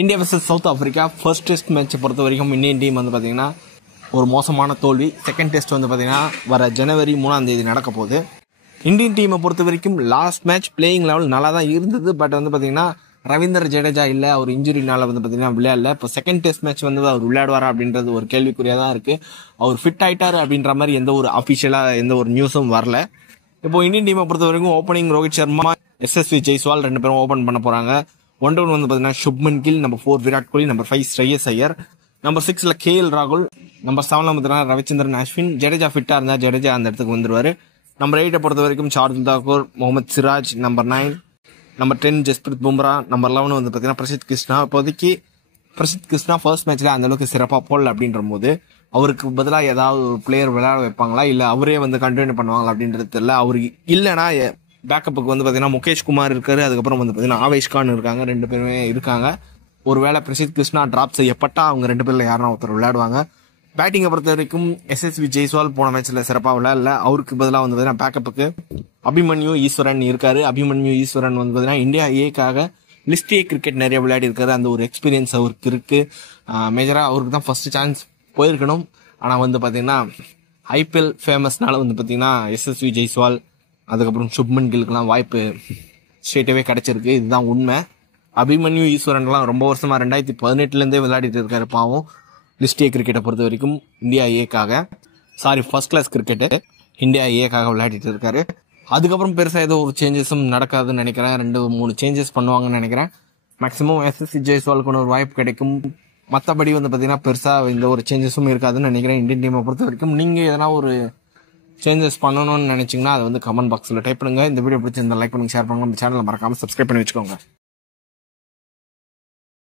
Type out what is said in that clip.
India versus south Africa first test மேட்சை பொறுத்த வரைக்கும் இந்தியன் டீம் வந்து பார்த்தீங்கன்னா ஒரு மோசமான தோல்வி. செகண்ட் டெஸ்ட் வந்து பார்த்தீங்கன்னா வர ஜனவரி 3ஆம் தேதி நடக்க போகுது. இந்தியன் டீமை பொறுத்த வரைக்கும் லாஸ்ட் மேட்ச் பிளேயிங் லெவல் நல்லா தான் இருந்தது. பட் வந்து பார்த்தீங்கன்னா ரவீந்திர ஜடேஜா இல்லை, அவர் இன்ஜுரினால வந்து பார்த்தீங்கன்னா விளையாடல. இப்போ செகண்ட் டெஸ்ட் மேட்ச் வந்து அவர் விளையாடுவாரா அப்படின்றது ஒரு கேள்விக்குறியாக தான் இருக்குது. அவர் ஃபிட் ஆயிட்டார் அப்படின்ற மாதிரி எந்த ஒரு அஃபிஷியலாக எந்த ஒரு நியூஸும் வரல. இப்போ இந்தியன் டீமை பொறுத்த வரைக்கும் ஓப்பனிங் ரோஹித் சர்மா, எஸ்எஸ்வி ஜெய்ஸ்வால் 2 பேரும் ஓப்பன் பண்ண போகிறாங்க. 1 வந்து பார்த்தீங்கன்னா சுப்மன் கில், நம்பர் 4 விராட் கோலி, நம்பர் 5 ஸ்ரேயஸ் ஐயர், நம்பர் 6 KL ராகுல், நம்பர் 7 பார்த்தீங்கன்னா ரவிச்சந்திரன் அஸ்வின். ஜடேஜா ஃபிட்டாக இருந்தால் ஜடேஜா அந்த இடத்துக்கு வந்துருவார். நம்பர் 8 பொறுத்த வரைக்கும் Shardul Thakur, Mohammed Siraj, number 9, number 10 Jasprit Bumrah, number 11 வந்து பார்த்தீங்கன்னா பிரசித் கிருஷ்ணா. இப்போதைக்கு பிரசித் கிருஷ்ணா ஃபர்ஸ்ட் மேட்ச்ல அந்த அளவுக்கு சிறப்பாக போடல அப்படின்ற போது அவருக்கு பதிலாக ஏதாவது ஒரு பிளேயர் விளையாட வைப்பாங்களா, இல்லை அவரே வந்து கண்டினியூ பண்ணுவாங்களா அப்படின்றது தெரியல. அவருக்கு இல்லைன்னா பேக்கப்புக்கு வந்து பார்த்தீங்கன்னா முகேஷ் குமார் இருக்காரு, அதுக்கப்புறம் வந்து பார்த்தீங்கன்னா ஆவேஷ் கான் இருக்காங்க, 2 பேருமே இருக்காங்க. ஒருவேளை பிரசித் கிருஷ்ணா டிராப் செய்யப்பட்டா அவங்க 2 பேர்ல யாரும் ஒருத்தர் விளையாடுவாங்க. பேட்டிங்கை பொறுத்த வரைக்கும் எஸ்எஸ்வி ஜெய்ஸ்வால் போன மேட்ச்ல சிறப்பாக விளையாடல. அவருக்கு பதிலாக வந்து பார்த்தீங்கன்னா பேக்கப்புக்கு அபிமன்யு ஈஸ்வரன் இருக்காரு. அபிமன்யு ஈஸ்வரன் வந்து பார்த்தீங்கன்னா இந்தியா ஏக்காக லிஸ்ட் ஏ கிரிக்கெட் நிறைய விளையாடி இருக்காரு. அந்த ஒரு எக்ஸ்பீரியன்ஸ் அவருக்கு இருக்கு. மேஜராக அவருக்கு தான் ஃபர்ஸ்ட் சான்ஸ் போயிருக்கணும். ஆனால் வந்து பார்த்தீங்கன்னா ஐபிஎல் ஃபேமஸ்னால வந்து பார்த்தீங்கன்னா எஸ்எஸ்வி ஜெய்ஸ்வால், அதுக்கப்புறம் சுப்மன் கில்லுக்கெல்லாம் வாய்ப்பு ஸ்ட்ரெயிட்டாகவே கிடைச்சிருக்கு. இதுதான் உண்மை. அபிமன்யு ஈஸ்வரன்லாம் ரொம்ப வருஷமா 2018 விளையாடிட்டு இருக்காரு. பாவம் லிஸ்ட் ஏ கிரிக்கெட்டை பொறுத்த வரைக்கும் இந்தியா ஏக்காக ஃபர்ஸ்ட் கிளாஸ் கிரிக்கெட்டு இந்தியா ஏக்காக விளையாடிட்டு இருக்காரு. அதுக்கப்புறம் பெருசாக ஏதோ ஒரு சேஞ்சஸும் நடக்காதுன்னு நினைக்கிறேன். 2-3 சேஞ்சஸ் பண்ணுவாங்கன்னு நினைக்கிறேன். மேக்ஸிமம் எஸ்எஸ்வி ஜெய்ஸ்வாலுக்கு ஒரு வாய்ப்பு கிடைக்கும். மற்றபடி வந்து பார்த்தீங்கன்னா பெருசாக இந்த ஒரு சேஞ்சஸும் இருக்காதுன்னு நினைக்கிறேன். இந்தியன் டீமை பொறுத்த வரைக்கும் நீங்கள் எதனா ஒரு சேஞ்சஸ் பண்ணணும்னு நினைச்சிங்கன்னா அதை வந்து கமெண்ட் பாக்ஸில் டைப் பண்ணுங்க. இந்த வீடியோ பிடிச்சிருந்தா லைக் பண்ணுங்க, ஷேர் பண்ணுங்க. நம்ம சேனலை மறக்காமல் சப்ஸ்கிரைப் பண்ணி வச்சுக்கோங்க.